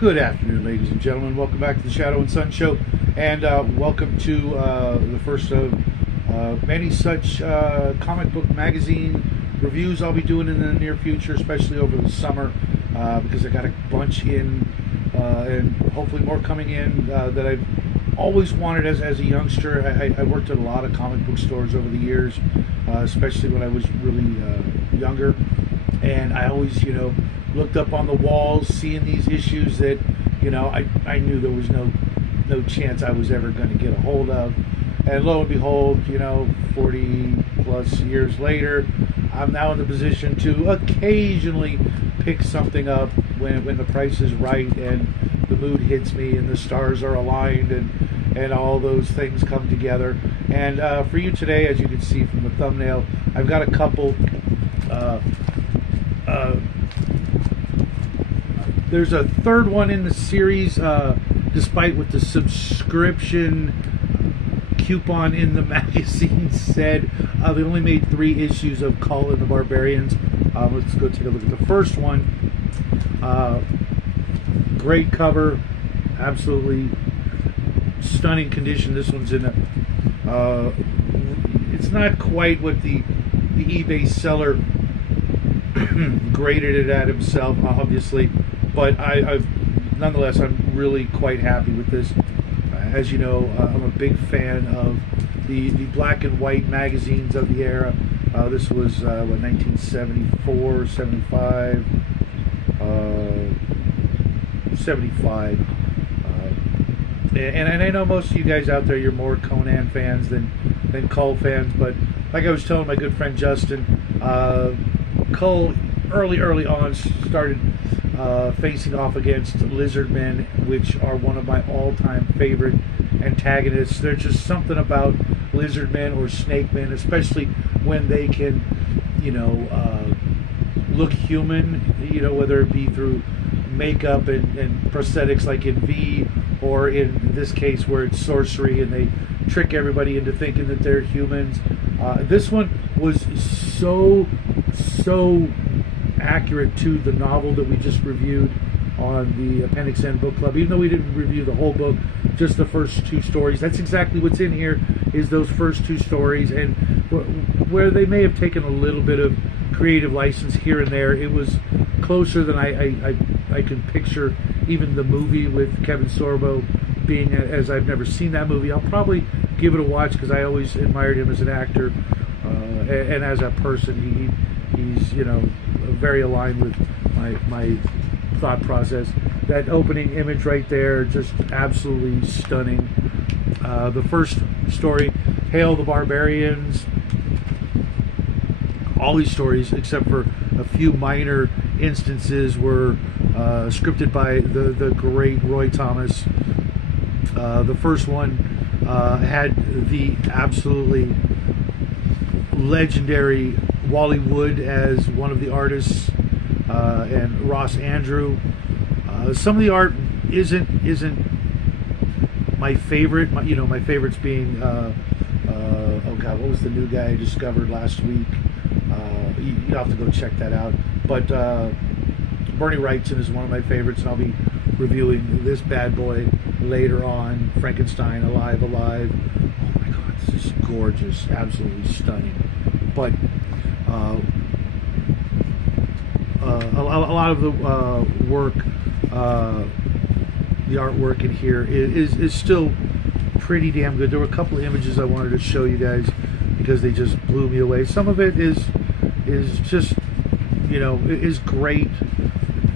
Good afternoon, ladies and gentlemen. Welcome back to the Shadow and Sun Show, and welcome to the first of many such comic book magazine reviews I'll be doing in the near future, especially over the summer, because I got a bunch in, and hopefully more coming in that I've always wanted as a youngster. I worked at a lot of comic book stores over the years, especially when I was really younger, and I always, looked up on the walls, seeing these issues that, I knew there was no chance I was ever going to get a hold of. And lo and behold, 40 plus years later, I'm now in the position to occasionally pick something up when the price is right and the mood hits me and the stars are aligned and all those things come together. And for you today, as you can see from the thumbnail, I've got a couple. There's a third one in the series, despite what the subscription coupon in the magazine said. They only made 3 issues of Kull and the Barbarians. Let's go take a look at the first one. Great cover, absolutely stunning condition. This one's in a, it's not quite what the eBay seller graded it at himself, obviously. But nonetheless, I'm really quite happy with this. As you know, I'm a big fan of the black and white magazines of the era. This was, 1974, 75, 75. And I know most of you guys out there, you're more Conan fans than Kull fans. But like I was telling my good friend Justin, Kull early on started facing off against Lizardmen, which are one of my all-time favorite antagonists. There's just something about Lizardmen or Snakemen, especially when they can, look human, whether it be through makeup and prosthetics like in V, or in this case where it's sorcery and they trick everybody into thinking that they're humans. This one was so accurate to the novel that we just reviewed on the Appendix N book club. Even though we didn't review the whole book, just the first 2 stories. That's exactly what's in here, is those first 2 stories. And where they may have taken a little bit of creative license here and there, it was closer than I can picture even the movie with Kevin Sorbo being, as I've never seen that movie. I'll probably give it a watch because I always admired him as an actor and as a person. He's very aligned with my thought process. That opening image right there, just absolutely stunning. The first story, Hail the Barbarians. All these stories, except for a few minor instances, were scripted by the great Roy Thomas. The first one had the absolutely legendary Wally Wood as one of the artists, and Ross Andrew. Some of the art isn't my favorite. My favorites being oh god, what was the new guy I discovered last week? You have to go check that out. But Bernie Wrightson is one of my favorites, and I'll be reviewing this bad boy later on. Frankenstein, Alive. Oh my god, this is gorgeous, absolutely stunning. But a lot of the work, the artwork in here is still pretty damn good. There were a couple of images I wanted to show you guys because they just blew me away. Some of it is just, is great.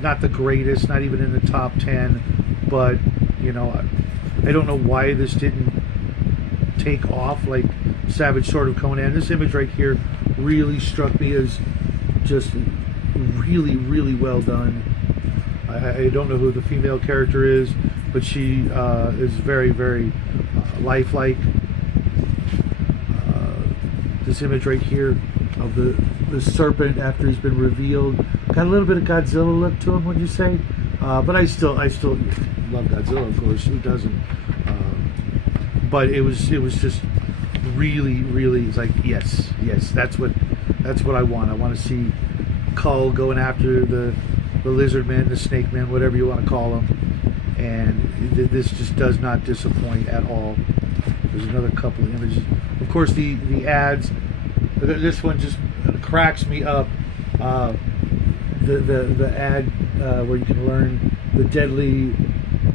Not the greatest, not even in the top 10, but I don't know why this didn't take off like Savage Sword of Conan. This image right here really struck me as just really, really well done. I don't know who the female character is, but she is very, very lifelike. This image right here of the serpent after he's been revealed got a little bit of Godzilla look to him, would you say? But I still love Godzilla, of course. Who doesn't? But it was just really, really, it's like, yes, that's what I want. I want to see Kull going after the lizard man, the snake man, whatever you want to call him, and this just does not disappoint at all. There's another couple of images. Of course, the ads. This one just cracks me up. The ad where you can learn the deadly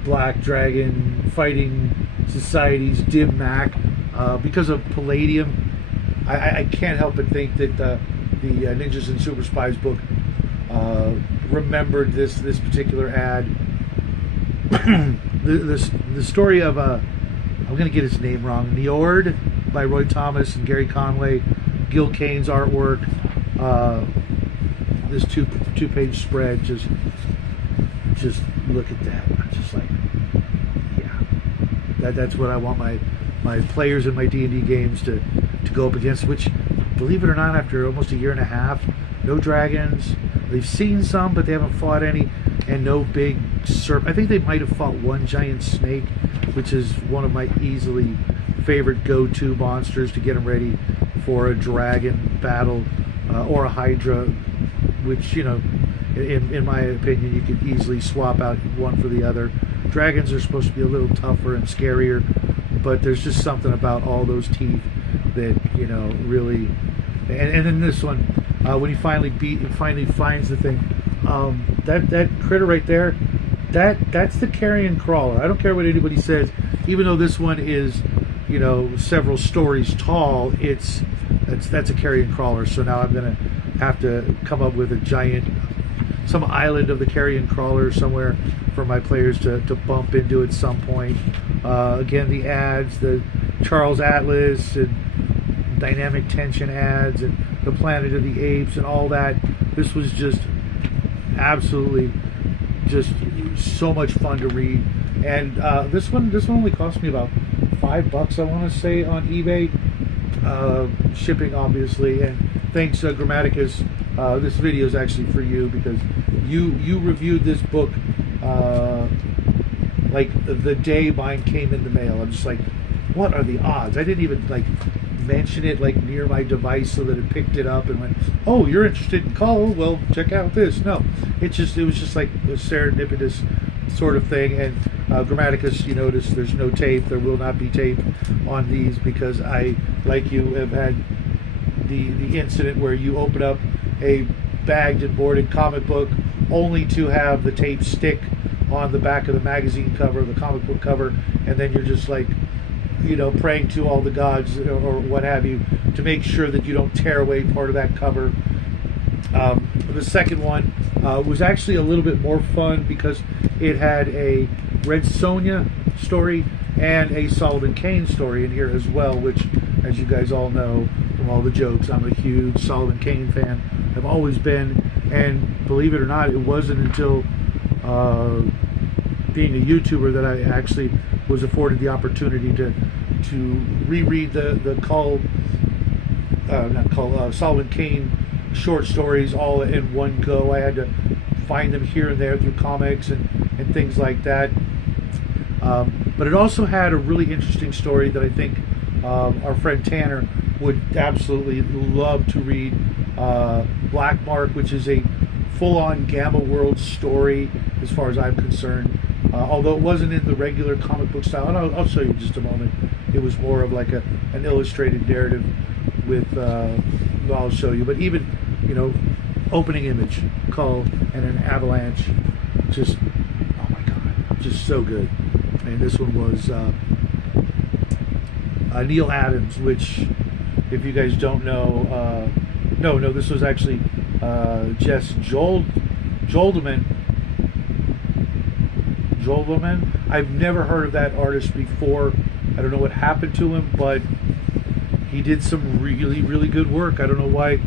black dragon fighting society's dim mak because of palladium. I can't help but think that the Ninjas and Super Spies book remembered this particular ad. the story of I'm going to get his name wrong. Njord by Roy Thomas and Gary Conway. Gil Kane's artwork. This two-page spread. Just look at that. I'm just like, yeah. That's what I want my players in my D&D games to go up against. Which, believe it or not, after almost a year and a half, no dragons. They've seen some, but they haven't fought any, and no big serpent. I think they might have fought one giant snake, which is one of my easily favorite go-to monsters to get them ready for a dragon battle, or a hydra, which, you know, in my opinion, you could easily swap out one for the other. Dragons are supposed to be a little tougher and scarier, but there's just something about all those teeth that, you know, really. And then this one, when he finally finds the thing, that critter right there, that's the carrion crawler. I don't care what anybody says, even though this one is, you know, several stories tall, that's a carrion crawler. So now I'm gonna have to come up with some island of the carrion crawler somewhere for my players to bump into at some point. Again, the ads, the Charles Atlas and Dynamic Tension ads, and the Planet of the Apes and all that. This was just absolutely just so much fun to read. And this one only cost me about $5, I want to say, on eBay. Shipping, obviously, and thanks, Grammaticus. This video is actually for you because you reviewed this book like the day mine came in the mail. I'm just like, what are the odds? I didn't even like mention it like near my device so that it picked it up and went, oh, you're interested in Kull? Well, check out this. No, it was just like a serendipitous sort of thing. And Grammaticus, you notice there's no tape. There will not be tape on these because I, like you, have had the incident where you open up a bagged and boarded comic book only to have the tape stick on the back of the magazine cover, the comic book cover, and then you're just like, you know, praying to all the gods or what have you to make sure that you don't tear away part of that cover. The second one was actually a little bit more fun because it had a Red Sonja story and a Solomon Kane story in here as well, which, as you guys all know from all the jokes, I'm a huge Solomon Kane fan. I've always been, and believe it or not, it wasn't until being a YouTuber that I actually was afforded the opportunity to reread the Solomon Kane short stories all in one go. I had to find them here and there through comics and things like that. But it also had a really interesting story that I think our friend Tanner would absolutely love to read. Black Mark, which is a full-on Gamma World story as far as I'm concerned. Although it wasn't in the regular comic book style, and I'll show you in just a moment. It was more of like an illustrated narrative with, I'll show you. But even, you know, opening image, Kull and an avalanche, just, oh my God, just so good. And this one was Neil Adams, which, if you guys don't know, no, this was actually Jess Joldeman. I've never heard of that artist before. I don't know what happened to him, but he did some really, really good work. I don't know why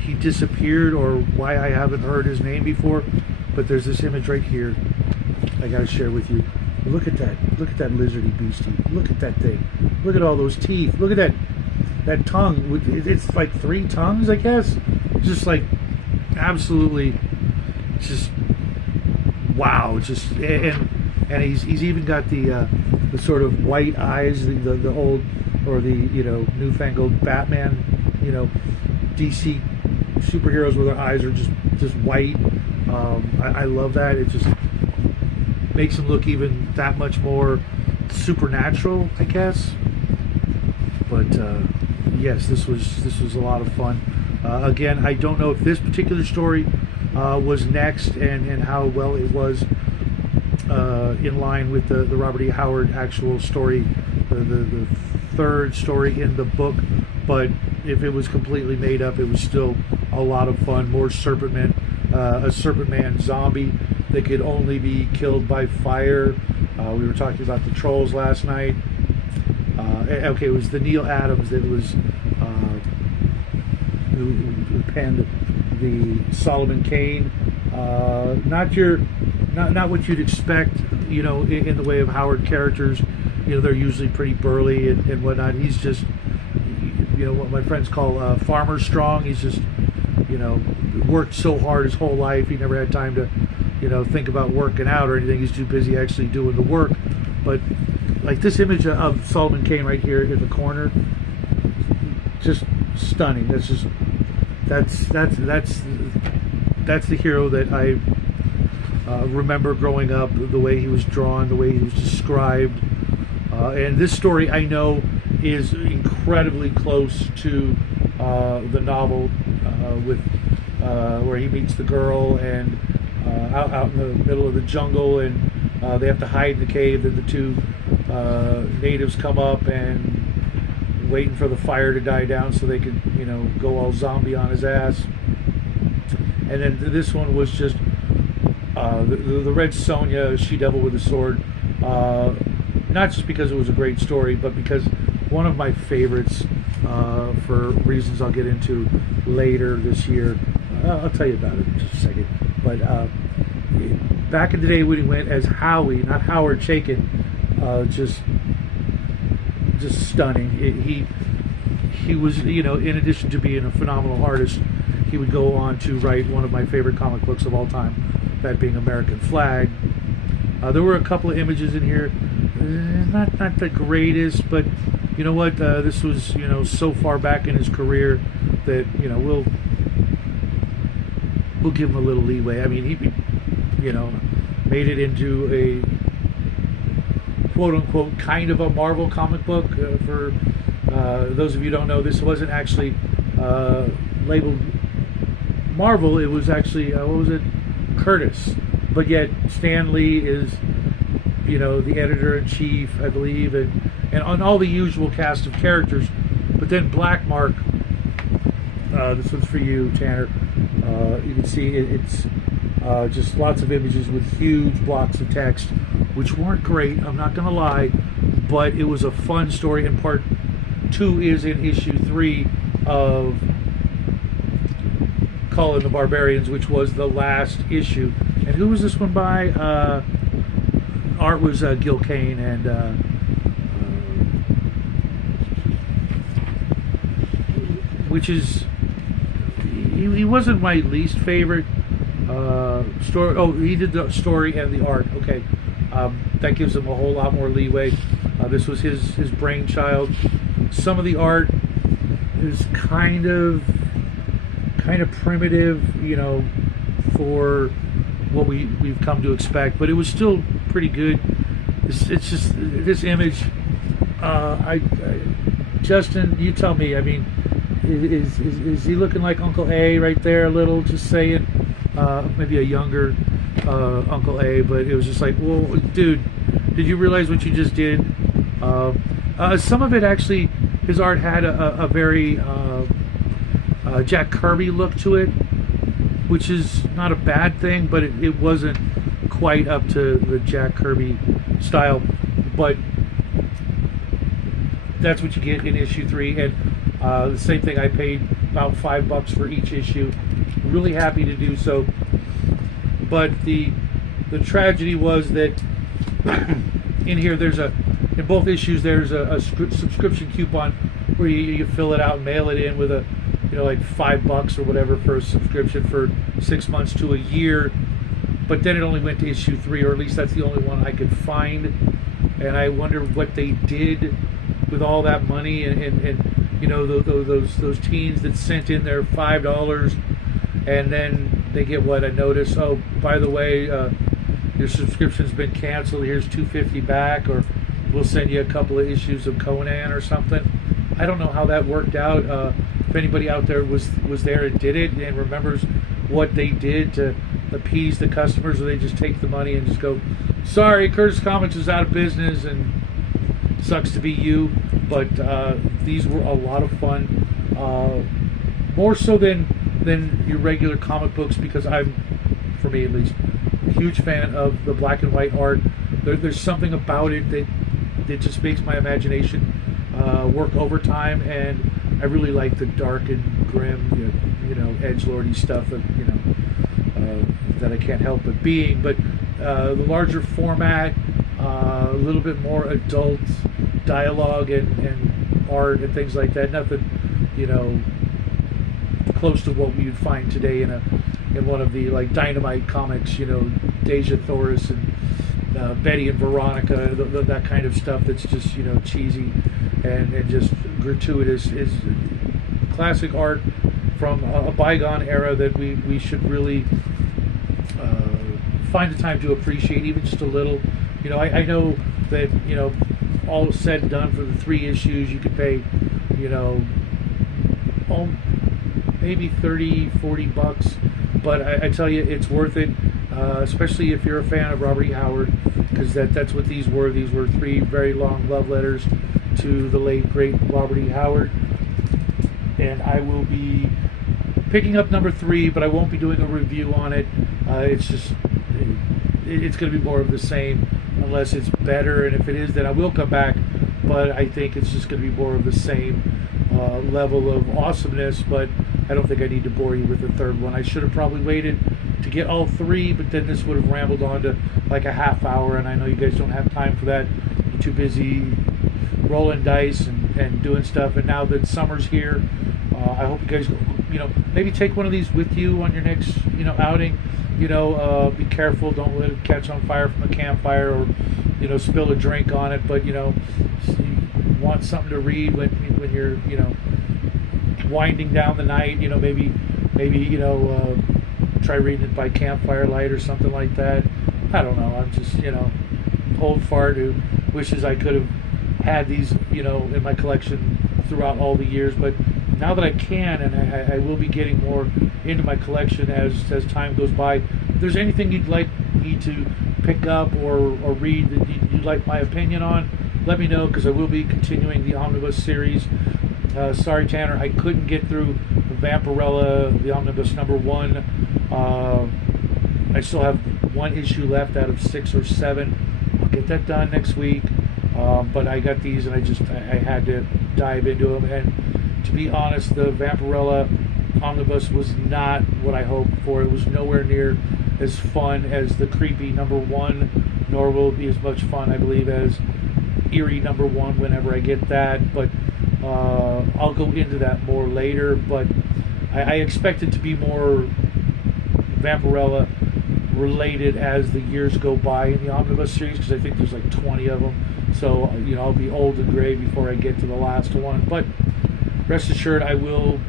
he disappeared or why I haven't heard his name before, but there's this image right here I gotta share with you. Look at that. Look at that lizardy beastie. Look at that thing. Look at all those teeth. Look at that tongue. It's like 3 tongues, I guess. Just like absolutely, just wow. Just and he's even got the sort of white eyes, the old, or the, you know, newfangled Batman, you know, DC superheroes where their eyes are just white. I love that. It just makes him look even that much more supernatural, I guess. But yes, this was a lot of fun. Again, I don't know if this particular story was next and how well it was in line with the Robert E. Howard actual story, the third story in the book. But if it was completely made up, it was still a lot of fun. More Serpent Man, a Serpent Man zombie that could only be killed by fire. We were talking about the trolls last night. Okay, it was the Neil Adams that was who penned the Solomon Kane. Not what you'd expect, you know, in the way of Howard characters. You know, they're usually pretty burly and whatnot. He's just, you know, what my friends call farmer strong. He's just, you know, worked so hard his whole life. He never had time to, you know, think about working out or anything. He's too busy actually doing the work. But like this image of Solomon Kane right here in the corner, just stunning. That's just that's the hero that I remember growing up. The way he was drawn, the way he was described, and this story I know is incredibly close to the novel with where he meets the girl and out in the middle of the jungle, and they have to hide in the cave. Then the 2 natives come up and waiting for the fire to die down so they could, you know, go all zombie on his ass. And then this one was just the Red Sonja, She-Devil with a Sword. Not just because it was a great story, but because one of my favorites for reasons I'll get into later this year. I'll tell you about it in just a second. But back in the day when he went as Howie, not Howard Chaykin, just stunning. He was, you know, in addition to being a phenomenal artist, he would go on to write one of my favorite comic books of all time, that being American Flag. There were a couple of images in here, not the greatest, but you know what? This was, you know, so far back in his career that, you know, we'll give him a little leeway. I mean, he, you know, made it into a quote-unquote kind of a Marvel comic book. For those of you who don't know, this wasn't actually labeled Marvel. It was actually, what was it? Curtis. But yet Stan Lee is, you know, the editor-in-chief, I believe, and on all the usual cast of characters. But then Black Mark, this one's for you, Tanner. You can see it's just lots of images with huge blocks of text, which weren't great, I'm not going to lie, but it was a fun story, and part 2 is in issue 3 of Kull and the Barbarians, which was the last issue. And who was this one by? Art was Gil Kane, and which is, he wasn't my least favorite story. Oh, he did the story and the art. Okay, that gives him a whole lot more leeway. This was his brainchild. Some of the art is kind of primitive, you know, for what we've come to expect, but it was still pretty good. It's just this image. Justin, you tell me. I mean, is he looking like Uncle A right there a little? Just saying. Maybe a younger Uncle A, but it was just like, well, dude, did you realize what you just did? Some of it actually, his art had a very Jack Kirby look to it, which is not a bad thing, but it wasn't quite up to the Jack Kirby style. But that's what you get in issue 3. And the same thing, I paid about $5 for each issue. Really happy to do so. But the tragedy was that in here in both issues there's a subscription coupon where you fill it out and mail it in with a like $5 or whatever for a subscription for 6 months to a year. But then it only went to issue 3, or at least that's the only one I could find. And I wonder what they did with all that money, and those teens that sent in their $5, and then they get what, a notice, oh, by the way, your subscription's been canceled, here's $250 back, or we'll send you a couple of issues of Conan or something. I don't know how that worked out. If anybody out there was there and did it and remembers what they did to appease the customers, or they just take the money and just go, sorry, Curtis Comics is out of business and sucks to be you. But these were a lot of fun, more so than your regular comic books, because I'm, for me at least, a huge fan of the black and white art. There's something about it that just makes my imagination work overtime, and I really like the dark and grim, edgelordy stuff that that I can't help but being. But the larger format, a little bit more adult dialogue and art and things like that. Nothing, close to what we would find today in one of the like Dynamite comics. Deja Thoris and Betty and Veronica, that kind of stuff that's just cheesy and just gratuitous. Is classic art from a bygone era that we should really find the time to appreciate, even just a little. I know that all said and done for the 3 issues you could pay maybe $30-40, but I tell you, it's worth it, especially if you're a fan of Robert E. Howard, because that's what these were. These were 3 very long love letters to the late great Robert E. Howard. And I will be picking up number 3, but I won't be doing a review on it. It's going to be more of the same, unless it's better, and if it is, then I will come back. But I think it's just going to be more of the same level of awesomeness. But I don't think I need to bore you with the 3rd one. I should have probably waited to get all 3, but then this would have rambled on to like a half hour, and I know you guys don't have time for that. You're too busy rolling dice and doing stuff. And now that summer's here, I hope you guys maybe take one of these with you on your next outing. Be careful, don't let it catch on fire from a campfire, or spill a drink on it. But you want something to read when you're winding down the night. Maybe try reading it by campfire light or something like that. I don't know. I'm just old fart who wishes I could have had these in my collection throughout all the years. But now that I can, and I will be getting more into my collection as time goes by. If there's anything you'd like me to pick up or read that you'd like my opinion on, let me know, because I will be continuing the Omnibus series. Sorry, Tanner, I couldn't get through Vampirella, the Omnibus number 1. I still have 1 issue left out of 6 or 7. I'll get that done next week. But I got these, and I had to dive into them. And to be honest, the Vampirella Omnibus was not what I hoped for. It was nowhere near as fun as the creepy number 1, nor will it be as much fun, I believe, as eerie number 1 whenever I get that. But I'll go into that more later. But I expect it to be more Vampirella related as the years go by in the Omnibus series, because I think there's like 20 of them. So I'll be old and gray before I get to the last one. But rest assured, I will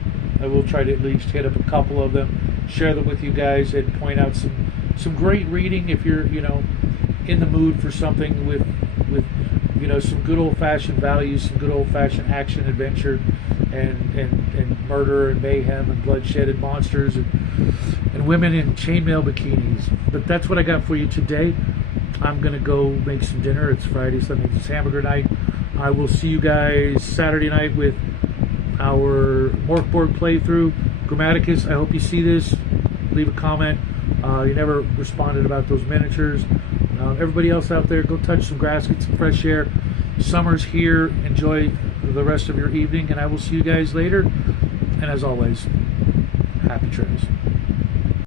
try to at least hit up a couple of them, share them with you guys, and point out some great reading if you're in the mood for something with some good old-fashioned values, some good old-fashioned action, adventure, and murder and mayhem and bloodshed and monsters and women in chainmail bikinis. But that's what I got for you today. I'm gonna go make some dinner. It's Friday, Sunday, it's hamburger night. I will see you guys Saturday night with our Morkboard playthrough. Grammaticus, I hope you see this. Leave a comment. You never responded about those miniatures. Everybody else out there, go touch some grass, get some fresh air. Summer's here. Enjoy the rest of your evening, and I will see you guys later. And as always, happy trails.